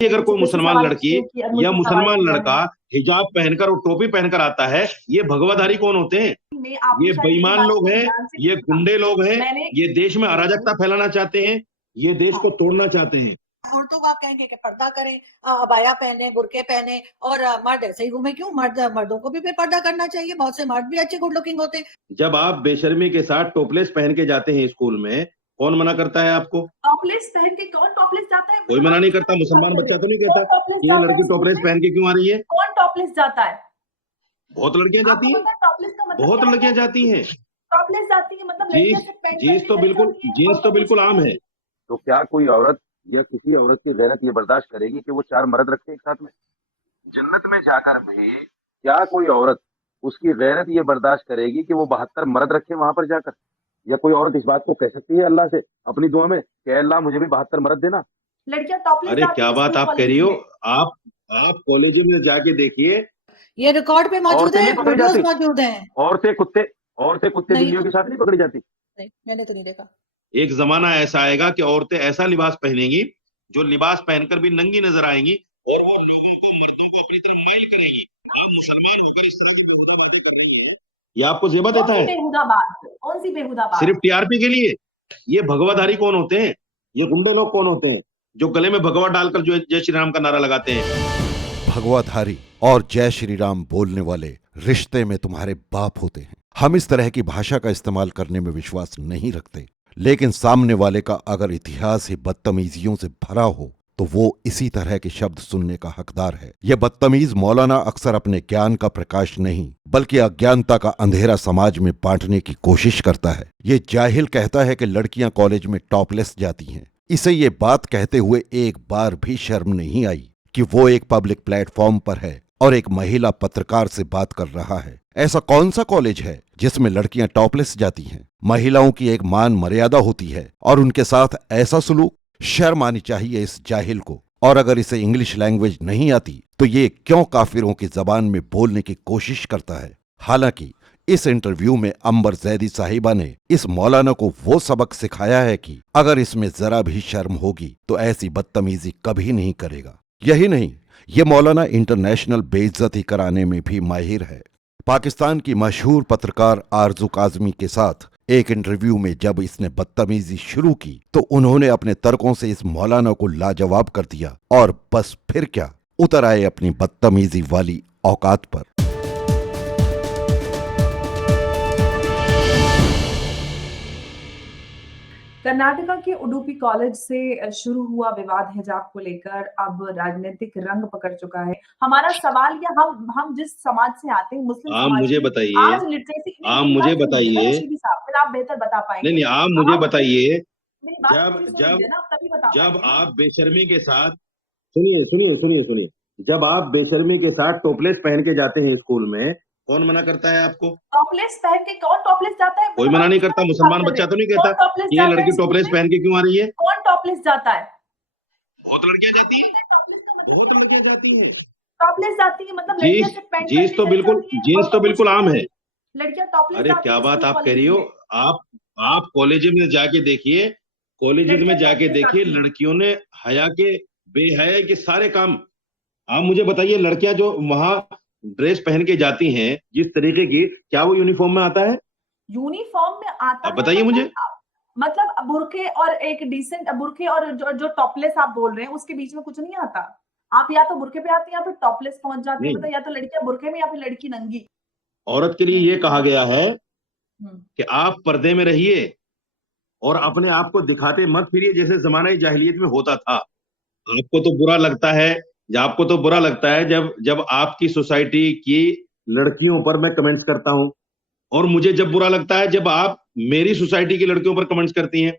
अगर कोई कुछ ऐसे मुसलमान सवाल लड़की पूछिए कि या मुझसे सवाल मुसलमान किया है। लड़का हिजाब पहनकर और टोपी पहनकर आता है, ये भगवाधारी कौन होते हैं? मैं आपने ये शायद मेरी बेईमान बात लोग को हैं, ध्यान से नहीं ये सुना। गुंडे लोग हैं, मैंने ये देश में अराजकता फैलाना चाहते हैं, ये देश को हाँ, तोड़ना चाहते हैं। औरतों को आप कहेंगे कि पर्दा करें, अबाया पहने, बुरके पहने, और मर्द ऐसे ही घूमे क्यों? मर्दों को भी फिर पर्दा करना चाहिए, बहुत से मर्द भी अच्छे गुड लुकिंग होते हैं। जब आप बेशर्मी के साथ टोपलेस पहन के जाते हैं स्कूल में, कौन मना करता है आपको? टॉपलेस पहन के कौन टॉपलेस जाता है? कोई मतलब मना आप नहीं किस करता, तरह की बात मुसलमान कर रहे बच्चा हैं? तो नहीं कौन कहता टॉपलेस कि ये जाता है लड़की स्कूल टोपलेस में? पहन के क्यों आ रही है? कौन टॉपलेस जाता है? बहुत लड़कियां जाती आपको हैं, पता है टॉपलेस का मतलब बहुत क्या होता लड़कियां है? जाती हैं। टॉपलेस जाती है मतलब लड़कियां जीन्स सिर्फ पैंट पहन के चली जाती है और जीन्स तो तो कुछ बिल्कुल नहीं आम है। करती। तो क्या कोई औरत या किसी औरत की गैरत ये बर्दाश्त करेगी कि वो 4 मर्द रखे एक साथ में? जन्नत में जाकर भी क्या कोई औरत उसकी गैरत ये बर्दाश्त करेगी कि वो 72 मर्द रखे वहां पर जाकर? या कोई औरत इस बात को कह सकती है अल्लाह से अपनी दुआ में कि अल्लाह मुझे भी 72 मर्द देना? लड़कियां टॉपलेस अरे जाती क्या है बात स्कूल आप कह कॉलेज रही हो? में। आप आप कॉलेज में जाके देखिए। ये रिकॉर्ड पे मौजूद औरतें है, नहीं पकड़ी वीडियोस जाती? मौजूद हैं। औरतें कुत्ते नहीं, बिल्लियों के साथ नहीं पकड़ी जाती? नहीं, मैंने तो नहीं देखा। एक जमाना ऐसा आएगा कि औरतें ऐसा लिबास पहनेंगी, जो लिबास पहनकर भी नंगी नजर आएंगी, और वो लोगों को, मर्दों को अपनी तरफ माइल करेंगी। ना आप उससे मुसलमान होकर इस तरह की बेहुदा बातें कर रही हैं, ये आपको जेबा कौन देता सी है? बेहुदा बात? कौन सी बेहुदा सिर्फ बात? टीआरपी के लिए? ये भगवाधारी कौन होते हैं? ये गुंडे लोग कौन होते हैं, जो गले में भगवा डालकर जो जय श्री राम का नारा लगाते हैं? भगवाधारी और जय श्री राम बोलने वाले रिश्ते में तुम्हारे बाप होते हैं। हम इस तरह की भाषा का इस्तेमाल करने में विश्वास नहीं रखते, लेकिन सामने वाले का अगर इतिहास ही बदतमीजियों से भरा हो तो वो इसी तरह के शब्द सुनने का हकदार है। यह बदतमीज मौलाना अक्सर अपने ज्ञान का प्रकाश नहीं बल्कि अज्ञानता का अंधेरा समाज में बांटने की कोशिश करता है। ये जाहिल कहता है कि लड़कियां कॉलेज में टॉपलेस जाती हैं। इसे ये बात कहते हुए एक बार भी शर्म नहीं आई कि वो एक पब्लिक प्लेटफॉर्म पर है और एक महिला पत्रकार से बात कर रहा है। ऐसा कौन सा कॉलेज है जिसमें लड़कियां टॉपलेस जाती हैं? महिलाओं की एक मान मर्यादा होती है और उनके साथ ऐसा सलूक? शर्म आनी चाहिए इस जाहिल को। और अगर इसे इंग्लिश लैंग्वेज नहीं आती तो ये क्यों काफिरों की जबान में बोलने की कोशिश करता है? हालांकि इस इंटरव्यू में अंबर जैदी साहिबा ने इस मौलाना को वो सबक सिखाया है कि अगर इसमें जरा भी शर्म होगी तो ऐसी बदतमीजी कभी नहीं करेगा। यही नहीं, ये मौलाना इंटरनेशनल बेइज्जती कराने में भी माहिर है। पाकिस्तान की मशहूर पत्रकार आरजू काजमी के साथ एक इंटरव्यू में जब इसने बदतमीजी शुरू की तो उन्होंने अपने तर्कों से इस मौलाना को लाजवाब कर दिया और बस फिर क्या, उतर आए अपनी बदतमीजी वाली औकात पर। कर्नाटका के उडुपी कॉलेज से शुरू हुआ विवाद हिजाब को लेकर अब राजनीतिक रंग पकड़ चुका है। हमारा सवाल या हम जिस समाज से आते हैं, मुस्लिम आप समाज मुझे की, बताइए, आज लिटरेसी नहीं, आप मेरी मुझे बात सुन लीजिए ना बताइए, रशीदी साहब, फिर आप बेहतर बता नहीं पाएंगे। नहीं, आप मुझे आप बताइए, मेरी बात जब पूरी सुन जब लीजिए ना, आप तभी बता जब पाएंगे ना। आप बेशर्मी के साथ, सुनिए सुनिए सुनिए सुनिए, जब आप बेशर्मी के साथ टोपलेस पहन के जाते हैं स्कूल में, कौन मना करता है आपको? टॉपलेस पहन के कौन टॉपलेस जाता है? कोई मतलब मना आप नहीं किस करता, तरह की बात मुसलमान कर रहे बच्चा हैं? तो नहीं कौन कहता टॉपलेस कि ये जाता है लड़की स्कूल टोपलेस में? पहन के क्यों आ रही है? कौन टॉपलेस जाता है? बहुत लड़कियां आपको जाती हैं, पता है टॉपलेस का मतलब बहुत क्या होता लड़कियां है? जाती हैं। टॉपलेस जाती है मतलब लड़कियां जीन्स सिर्फ पैंट पहन के चली जाती हैं और जीन्स तो तो कुछ बिल्कुल नहीं आम है। करती। लड़कियां टॉपलेस अरे जाती क्या हैं बात स्कूल आप कह रही कॉलेजेस हो? में। आप आप कॉलेज में जाके देखिए, कॉलेजेस में लड़कियां जाके टॉपलेस देखिए, जाती हैं। लड़कियों ने हया के, बेहया के सारे काम। आप मुझे बताइए, लड़कियां जो वहां ड्रेस पहन के जाती हैं जिस तरीके की, क्या वो यूनिफॉर्म में आता है? यूनिफॉर्म में आता आप है बताइए मुझे। मतलब बुरखे और एक डिसेंट बुरखे और जो टॉपलेस आप बोल रहे हैं उसके बीच में कुछ नहीं आता। आप या तो बुरखे पे आती हैं या फिर टॉपलेस पहुंच जाती है, नहीं, मतलब या तो लड़कियां बुरखे में या फिर लड़की नंगी। औरत के लिए ये कहा गया है हम्म, कि आप पर्दे में रहिए और अपने आप को दिखाते मत फिरिए, जैसे जमाने जाहिलियत में होता था। आपको तो बुरा लगता है, आपको तो बुरा लगता है जब जब आपकी सोसाइटी की लड़कियों पर मैं कमेंट्स करता हूं, और मुझे जब बुरा लगता है जब आप मेरी सोसाइटी की लड़कियों पर कमेंट्स करती हैं,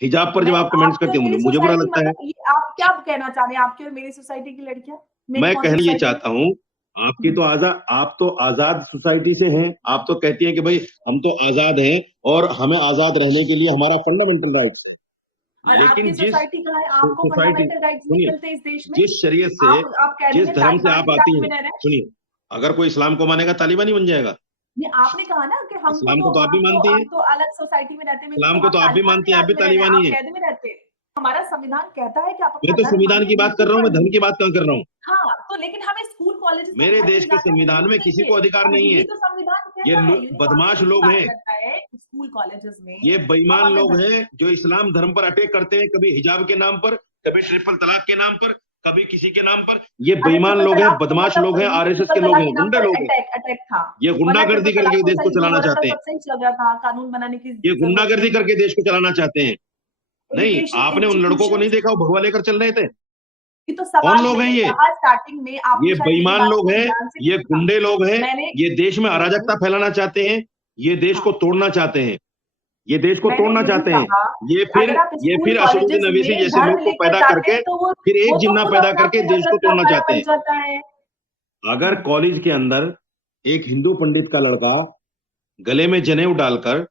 हिजाब पर जब मैं आप कमेंट्स आपकी करती और हैं, मेरी मुझे बुरा सोसाइटी लगता है। मतलब ये आप क्या कहना चाह रहे हैं? आपकी और मेरी सोसाइटी की लड़कियां, मेरी मैं कौन सी कहना ये सोसाइटी है? चाहता हूं, आपकी तो आप तो आजाद सोसाइटी से हैं। आप तो कहती हैं कि भाई हम तो आजाद हैं और हमें आजाद रहने के लिए हमारा फंडामेंटल राइट्स है। और लेकिन आपकी जिस सोसाइटी कहाँ है? आपको सोसाइटी, फंडामेंटल राइट्स नहीं सुनिए, मिलते इस देश में। जिस शरीयत से, आप कह रहे जिस हैं धर्म से तालिबान आप की आती जाति में हैं, रह रहे हैं। सुनिए, अगर कोई इस्लाम को मानेगा तालिबानी बन जाएगा। नहीं, आपने कहा ना कि हमको इस्लाम तो को तो आप भी हम तो मानती हैं, हम तो अलग सोसाइटी में रहते हैं। मैं इस्लाम तो को आप तो आप भी तालिबान मानती के हैं, आप राज भी में रह रहे हैं, तालिबानी आप हैं। कैद में रहते हैं। हमारा संविधान कहता है कि आप मैं अपना तो धर्म संविधान की मानिए, बात कर रहा हूँ, मैं बिल्कुल धर्म की बात कहाँ कर रहा हूँ। हाँ, तो लेकिन हमें स्कूल कॉलेज में मेरे धर्म देश के इजाजत संविधान नहीं में किसी चाहिए। को अधिकार और नहीं यही है। तो संविधान ये कहता है, यूनिफॉर्मिटी बदमाश की लोग बात हैं, करता है स्कूल कॉलेजेस में। ये हम बेईमान अपने लोग धर्म हैं जो इस्लाम धर्म पर अटैक करते हैं, कभी हिजाब के नाम पर, कभी ट्रिपल तलाक के नाम पर, कभी किसी के नाम पर। ये अच्छा, बेईमान ट्रिपल लोग हैं, तलाक तो बदमाश मतलब लोग हैं, ये आरएसएस के ट्रिपल लोग तलाक हैं, के नाम गुंडे पर लोग हैं। अटैक था। ये वरना गुंडागर्दी ट्रिपल तलाक करके तो देश को सही चलाना 2 औरत चाहते का हैं। तब से ही चल रहा था, कानून बनाने की ये जरूरत गुंडागर्दी नहीं। करके देश को चलाना चाहते हैं। नहीं, एजुकेशन आपने उन लड़कों को नहीं इंस्टीट्यूशंस देखा वो भगवा लेकर चल रहे थे? ये तो कौन सवाल लोग हैं मैंने ये? कहा स्टार्टिंग में, आपने ये शायद मेरी बेईमान बात लोग को हैं, ध्यान से ये नहीं सुना। गुंडे लोग हैं, मैंने ये देश में अराजकता फैलाना चाहते हैं, ये देश को हाँ, तोड़ना चाहते हैं, ये देश को मैंने तोड़ना यही चाहते हैं। कहा ये कि फिर अगर आप ये स्कूल फिर असदुद्दीन कॉलेजेस अवैसी में जैसे धर्म लोग को लेकर पैदा जाते करके हैं तो फिर वो एक तो जिन्ना खुद पैदा अपने आप करके में देश को नफरत का तोड़ना पाया चाहते बन हैं। जाता है। अगर कॉलेज के अंदर एक हिंदू पंडित का लड़का गले में जनेऊ डालकर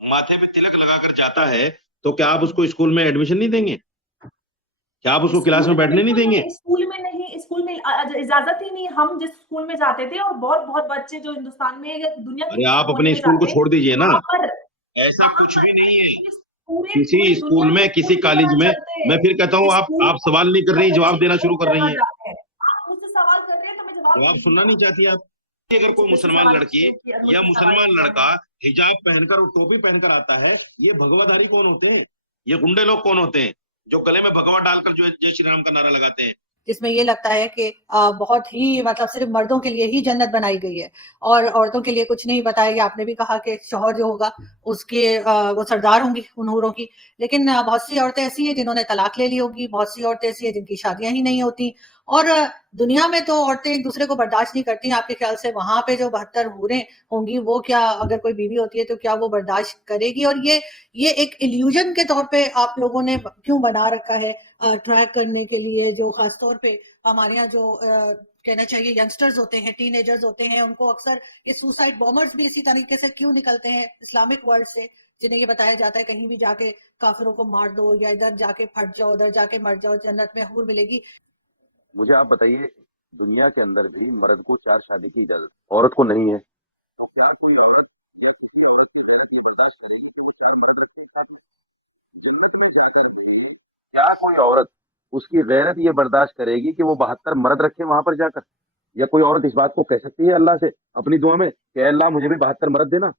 माथे पे तिलक लगाकर जाता है, तो क्या आप उसको स्कूल में एडमिशन नहीं देंगे? क्या आप उसको क्लास स्कूल में में बैठने नहीं बिल्कुल देंगे? नहीं, स्कूल में इजाजत ही नहीं। हम जिस स्कूल में जाते थे और बहुत बच्चे जो हिंदुस्तान में या दुनिया के अरे किसी आप कोने अपने में स्कूल को जाते हैं, छोड़ दीजिए ना। वहां पर ऐसा कुछ भी नहीं अरे है। पूरे किसी पूरी दुनिया स्कूल में में, किसी स्कूल की कॉलेज तरह में, चलते मैं हैं। फिर कहता हूँ स्कूल आप सवाल नहीं कर रही, जवाब बच्चे देना शुरू खूब कर रही जगह हैं। जाते हैं। आप मुझसे सवाल कर रहे हैं तो मैं जवाब जवाब दे रही हूँ सुनना ना। नहीं चाहती आप? अगर मुझसे कोई कैसे मुसलमान सवाल लड़की किए, या मुझसे सवाल मुसलमान किया लड़का है। हिजाब पहनकर और टोपी पहनकर आता है, ये भगवाधारी कौन होते हैं? ये गुंडे लोग कौन होते हैं जो गले में भगवा डालकर जो जय श्री राम का नारा लगाते हैं? जिसमें ये लगता है कि बहुत ही मतलब सिर्फ मर्दों के लिए ही जन्नत बनाई गई है और औरतों के लिए कुछ नहीं बताया गया। आपने भी कहा कि शौहर जो होगा उसके वो सरदार होंगी उन हूरों की, लेकिन बहुत सी औरतें ऐसी हैं जिन्होंने तलाक ले ली होगी, बहुत सी औरतें ऐसी हैं जिनकी शादियां ही नहीं होती और दुनिया में तो औरतें एक दूसरे को बर्दाश्त नहीं करती। आपके ख्याल से वहां पे जो 72 हूरें होंगी वो क्या, अगर कोई बीवी होती है तो क्या वो बर्दाश्त करेगी? और ये एक इल्यूजन के तौर पे आप लोगों ने क्यों बना रखा है ट्रैक करने के लिए, जो खासतौर पे हमारे यहाँ जो कहना चाहिए यंगस्टर्स होते हैं, टीनेजर्स होते हैं, उनको अक्सर ये सुसाइड बॉम्बर्स भी इसी तरीके से क्यों निकलते हैं इस्लामिक वर्ल्ड से, जिन्हें ये बताया जाता है कहीं भी जाके काफिरों को मार दो या इधर जाके फट जाओ, उधर जाके मर जाओ, जन्नत में हूर मिलेगी। मुझे आप बताइए, दुनिया के अंदर भी मर्द को 4 शादी की इजाजत, औरत को नहीं है। तो क्या कोई औरत या किसी औरत की गैरत ये बर्दाश्त करेगी कि वो 4 मर्द रखे एक साथ में? जन्नत में जाकर भी क्या कोई औरत उसकी गैरत ये बर्दाश्त करेगी कि वो 72 मर्द रखे वहां पर जाकर? या कोई औरत इस बात को कह सकती है अल्लाह से अपनी दुआ में कि अल्लाह मुझे भी 72 मर्द देना?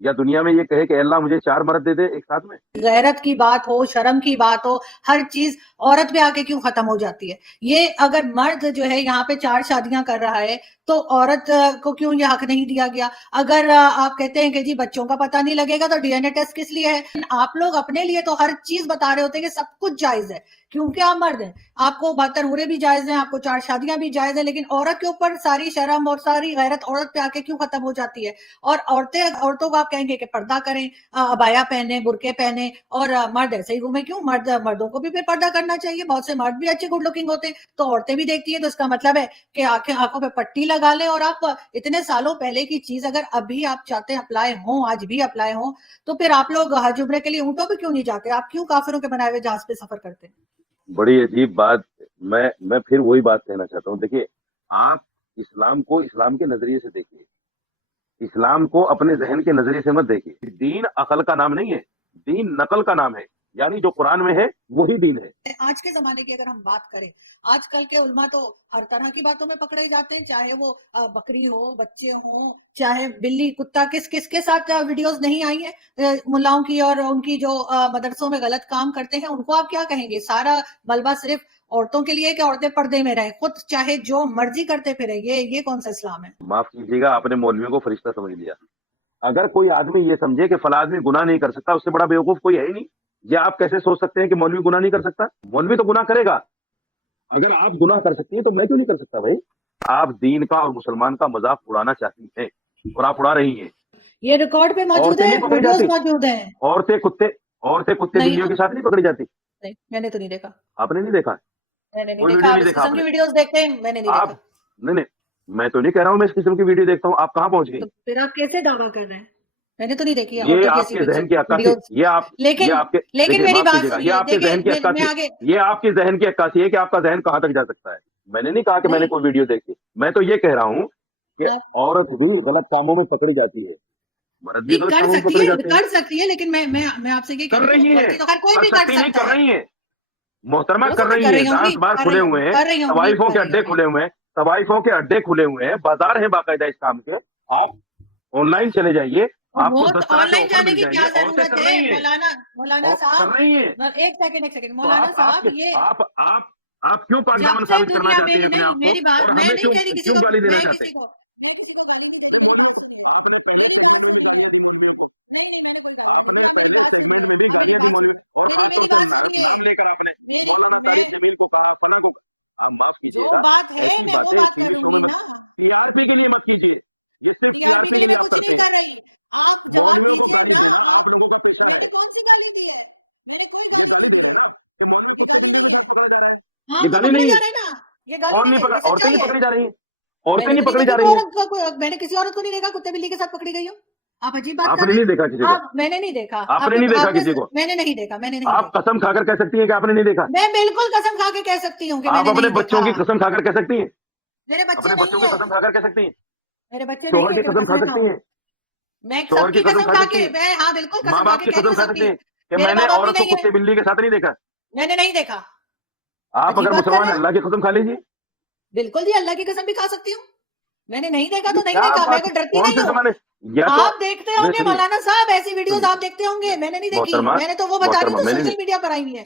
या दुनिया में ये कहे कि अल्लाह मुझे 4 मर्द दे दे एक साथ में? गैरत की बात हो, शर्म की बात हो, हर चीज औरत पे आके क्यों खत्म हो जाती है? ये अगर मर्द जो है यहाँ पे 4 शादियां कर रहा है तो औरत को क्यों ये हक नहीं दिया गया? अगर आप कहते हैं कि जी बच्चों का पता नहीं लगेगा तो डीएनए टेस्ट किस लिए है? आप लोग अपने लिए तो हर चीज बता रहे होते हैं कि सब कुछ जायज है क्योंकि आप मर्द हैं, आपको 72 हूरें भी जायज हैं, आपको 4 शादियां भी जायज है, लेकिन औरत के ऊपर सारी शर्म और सारी गैरत औरत पे आके क्यों खत्म हो जाती है? और औरतों को आप कहेंगे कि पर्दा करें, अबाया पहने, बुरके पहने और मर्द ऐसे ही घूमे क्यों? मर्दों को भी फिर पर्दा करना चाहिए। बहुत से मर्द भी अच्छे गुड लुकिंग होते हैं तो औरतें भी देखती हैं, तो इसका मतलब है कि आंखों पे पट्टी लगा लें। और आप इतने सालों पहले की चीज अगर अभी आप चाहते हैं अप्लाई हो, आज भी अप्लाई हो, तो फिर आप लोग हज उम्रे के लिए ऊंटों पे क्यों नहीं जाते? आप क्यों काफिरों के बनाए हुए जहाज पे सफर करते हैं? बड़ी अजीब बात। मैं फिर वही बात कहना चाहता हूँ। देखिए, आप इस्लाम को इस्लाम के नजरिए से देखिए, इस्लाम को अपने जहन के नजरिए से मत देखिए। दीन अकल का नाम नहीं है, दीन नकल का नाम है। यानी जो कुरान में है वही दीन है। आज के जमाने की अगर हम बात करें, आजकल के उलमा तो हर तरह की बातों में पकड़े जाते हैं, चाहे वो बकरी हो, बच्चे हो, चाहे बिल्ली कुत्ता, किसके साथ वीडियोस नहीं आई है मुल्लाओं की और उनकी जो मदरसों में गलत काम करते हैं, उनको आप क्या कहेंगे? सारा मलबा सिर्फ औरतों के लिए कि औरतें पर्दे में रहे, खुद चाहे जो मर्जी करते फिरे, ये कौन सा इस्लाम है? माफ कीजिएगा, आपने मौलवी को फरिश्ता समझ लिया। अगर कोई आदमी ये समझे कि फला आदमी गुनाह नहीं कर सकता, उससे बड़ा बेवकूफ कोई है ही नहीं। या आप कैसे सोच सकते हैं कि मौलवी गुनाह नहीं कर सकता? मौलवी तो गुनाह करेगा। अगर आप गुनाह कर सकती हैं तो मैं क्यों नहीं कर सकता? भाई, आप दीन का और मुसलमान का मजाक उड़ाना चाहती हैं और आप उड़ा रही हैं। ये रिकॉर्ड पे मौजूद औरतें है, नहीं पकड़ी वीडियोस जाती? मौजूद हैं। औरतें कुत्ते नहीं बिल्लियों के साथ नहीं पकड़ी जाती? नहीं, मैंने तो नहीं देखा। आपने नहीं देखा? मैंने नहीं कोई देखा। वीडियो आप नहीं इस देखा किस्म की आपने? वीडियोस देखते हैं, मैंने नहीं आप देखा। नहीं, मैं तो नहीं कह रहा हूं मैं इस किस्म की वीडियो देखता हूं। आप कहां पहुंच गई? तो फिर आप कैसे दावा कर रहे हैं? मैंने तो नहीं देखी ये औरतों की ऐसी आपके जहन की अक्कासी, वीडियोस। ये लेकिन आपके लेकिन देखिए, मेरी माफ बात कीजिएगा, ये सुनिए, आपके देखिए जहन की मैं अक्कासी, आगे ये आपकी जहन की अक्कासी है कि आपका जहन कहां तक जा सकता है। मैंने नहीं कहा कि मैंने नहीं, कोई वीडियो देखी। मैं तो ये कह रहा हूं कि आप औरत भी गलत कामों में पकड़ी जाती है, मर्द भी नहीं गलत कामों में पकड़े जाते हैं। कर सकती है, लेकिन मैं आपसे ये कर कहूँ कि रही है, गलती तो हर कोई कर भी कर सकती नहीं, सकता कर है। रही है। मोहतरमा वो कर तो मैं रही कर है, रही हूँ डांस बार खुले हुए हैं, कर रही हूँ तवाइफों के अड्डे खुले हुए हैं, तवाइफों के अड्डे खुले हुए हैं, बाजार है बाकायदा इस काम के। आप ऑनलाइन चले जाइए, आपको वो 10 तो तरह के ऑनलाइन ऑफर जाने मिल की क्या जाएंगे। औरतें जरूरत कर है रही हैं, मौलाना और साहब, कर रही हैं। एक सेकंड तो मौलाना साहब, ये आप क्यों पाकदामन जब से साबित करना दुनिया चाहते हैं मेरी अपने नहीं आप को, मेरी बात, और मैं हमें नहीं कह रही किसी क्यों को, गाली देना चाहते हैं? मैं किसी को गाली नहीं दे रही, नहीं, मेरी मौलवियों बात को सुनिए, आपने पहले मेरी सेगमेंट बात में भी सुनिए। गालियां दी मौलवियों को, नहीं मैंने कोई गाली नहीं दी, आपने आप मेरी पहले बात सेगमेंट सुनिए, में भी हाँ, मेरी गालियां दी बात मौलवी, सुनिए, और मेरी खासतौर से बात सुनिए, नाम लेकर आपने मेरी मौलाना तारिक मैं जमील को कहा, फला को। आप माफ जो कीजिएगा, बात है ऐसी मैं वो बातें बात टीवी शो में करूंगी मत, ना। टीआरपी के लिए मत कीजिए, ये सिर्फ टीआरपी के टीआरपी लिए के लिए मैं आप कुछ नहीं करते हैं। कर रही, आप जवाब मौलवियों को दीजिए गाली ना। देना आप लोगों का पेशा मैंने है। कौन सी गाली दी है? मैंने कोई ये गाली गाली नहीं दे दी रहे हैं है, ना आप कि मौलवी ये कुत्ते गाली बिल्लियों नहीं के है। साथ पकड़ा जा रहा है। हाँ ये तो गाली पकड़े नहीं जा है। रहे हैं ना, ये गाली कौन नहीं नहीं है, पकड़ा? ये औरतें सच्चाई नहीं है। पकड़ी जा रही हैं, औरतें मैंने नहीं तो नहीं पकड़ी जा देखा रही हैं। मैंने किसी औरत को नहीं देखा कुत्ते बिल्ली के साथ पकड़ी गई हो। आप अजीब बात कर आपने रहे नहीं हैं। देखा किसी को? आप मैंने नहीं देखा, आपने नहीं देखा किसी को? मैंने नहीं देखा, मैंने नहीं आप देखा। कसम खाकर कह सकती हैं कि आपने नहीं देखा? मैं बिल्कुल कसम खा के कह सकती हूँ कि आप मैंने अपने नहीं बच्चों देखा। की कसम खाकर कह सकती हैं? मेरे बच्चे अपने नहीं बच्चों की है, कसम खाकर कह सकती हैं? मेरे बच्चे नहीं शोहर है की कि मैं कसम खा कसमें सकती खाऊं। हैं? मैं शोहर की सबकी कसम कसम खा खा सकती के, हैं? मैं हाँ बिल्कुल कसम माँ खा बाप के की कह कसम नहीं खा सकती सकती हूँ। हैं कि मेरे मैंने माँ बाप भी औरत को नहीं है, कुत्ते बिल्ली के साथ नहीं देखा? मैंने नहीं देखा। आप अजीब अगर बात कर मुसलमान रहे हैं, हो। अल्लाह की कसम खा लीजिए। बिल्कुल जी, अल्लाह की कसम भी खा सकती हूँ। मैंने नहीं देखा ये तो नहीं क्या देखा, मैं बात, कोई डरती कौन नहीं से हूँ। जमाने, या तो आप देखते होंगे सुनिए मौलाना साहब, ऐसी वीडियोस सुनिए आप देखते होंगे, मैंने नहीं देखी। मोहतरमा, मैंने तो वो बता रही हूँ जो मैंने सोशल मीडिया पर आई हुई है।